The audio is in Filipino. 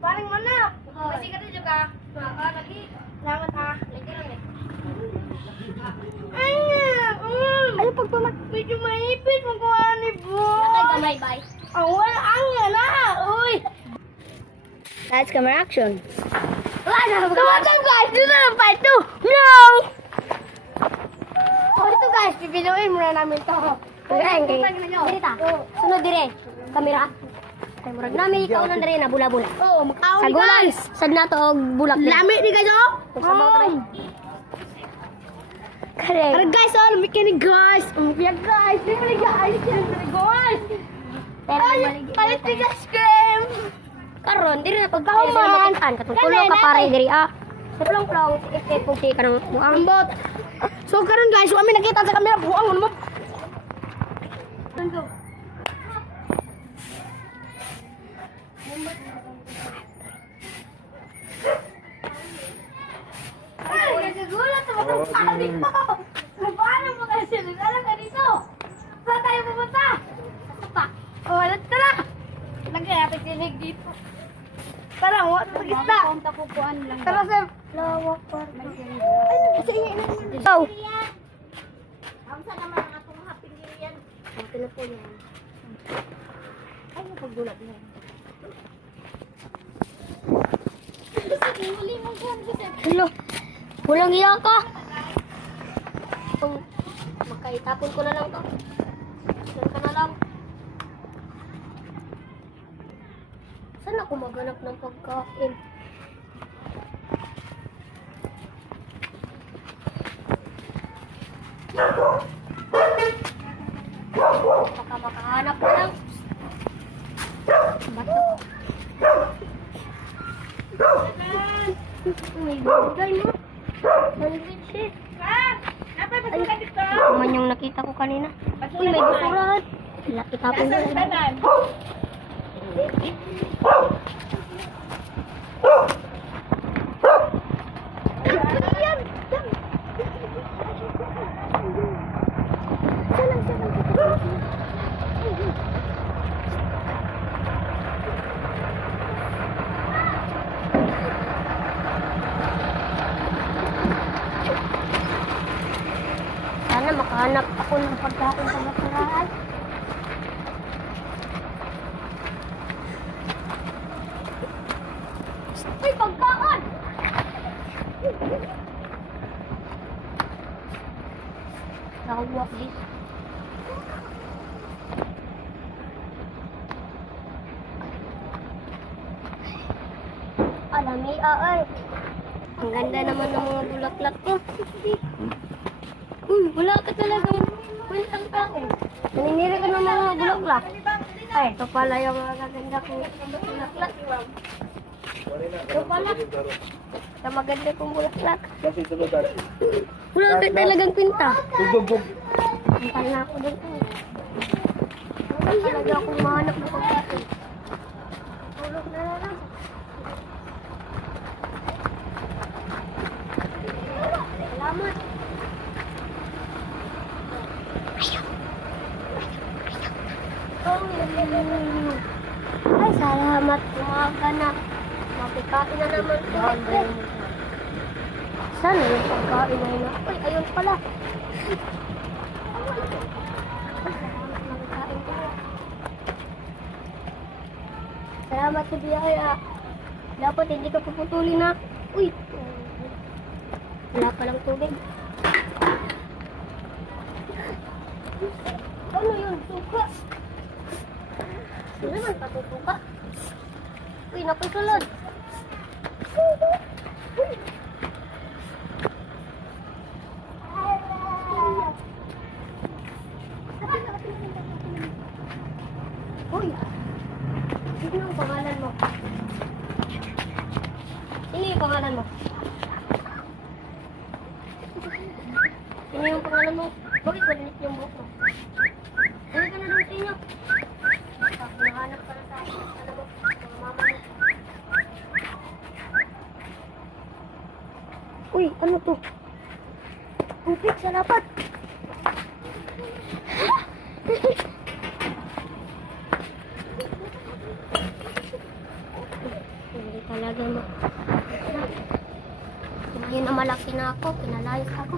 Paring manap. Kasi ka rin ka. Lagi. Salamat ha. Lagi lang eh. Ay, ano pagpamat? Medyo maipit. Magkuha ni Bo. Nakay gamay, bay. Ang wala ang na. Uy. That's camera action. Come on, guys. Dito na part 2. No! Oh, ito guys. Bibinuin muna namin to. Dirita. Sunod dire. Kamera. Kay murag nami ikaw nang dire na bula-bula. Oh, makaon Sa ni gulan, guys. sad na to og bulak. Lami di kayo. Sabaw ta bay. Pero Correct. guys, oh, lumikya ni guys. Lumikya guys. Lumikya guys. Lumikya guys. Pero Ay, maligi. palit ni guys cream. Karon dire na pag Kauman. sila makitaan katong Kani, tulo ka nanay. pare diri ah. Sa plong-plong ikit pug si kanang buang. Ambot. So karon guys, kami nakita sa camera buang mo naman. Ay, nagkagulat naman ang sabi ko. Paano mo kasi nagkalang ka dito? Saan tayo pumunta? Pa. O, wala tara. Lagyan natin sinig dito. Tara, wala sa gista. Tara, Sir. Lawak pa. Ay, sa inyo naman. Go. Ang sa naman ang atong happy new yan. Ang telefon yan. Ay, yung paggulat niya. Hello. Walang iya ka. Kung makaitapon ko na lang to. Saan ka na lang. Saan ako maghanap ng pagkain? Baka makahanap ko lang. Bato. Uy, bagay mo. Sandwich eh. Naman yung nakita ko kanina. Uy, may basurahan. Itapon mo na. Sana makahanap ako ng pagkain sa basurahan. Uy, pagkain! Nakawalk this. Alami, ay. Ang ganda naman ng mga bulaklak ko. Wala ka talagang kwentang tao. Naninira ka ng mga bulaklak. Ay, ito pala yung mga gaganda kong bulaklak. Ito pala. Ito maganda kong bulaklak. Wala ka talagang kwenta. Antal na ako dito. Wala talaga akong mahanap ng pagkain. Tulog na lang. Salamat. Ay, salamat. Umaga na. Mapikain na naman ko. Sana yung pagkain na yun. Uy, ayun pala. Salamat sa biyaya. Dapat hindi ka puputulin na. Uy. Wala palang tubig. Ano yun? Suka. Ano naman patutuka? Uy, nakusulod. Uy, sino yung pangalan mo? Sino yung pangalan mo? Sino yung pangalan mo? Bakit maliit yung buhok mo? Uwi ka na doon sa inyo. Nahanap para sa akin. Ano mo? Mga mama mo. Uy, ano to? Tubig sa lapat. Ngayon na malaki na ako, pinalayas ako.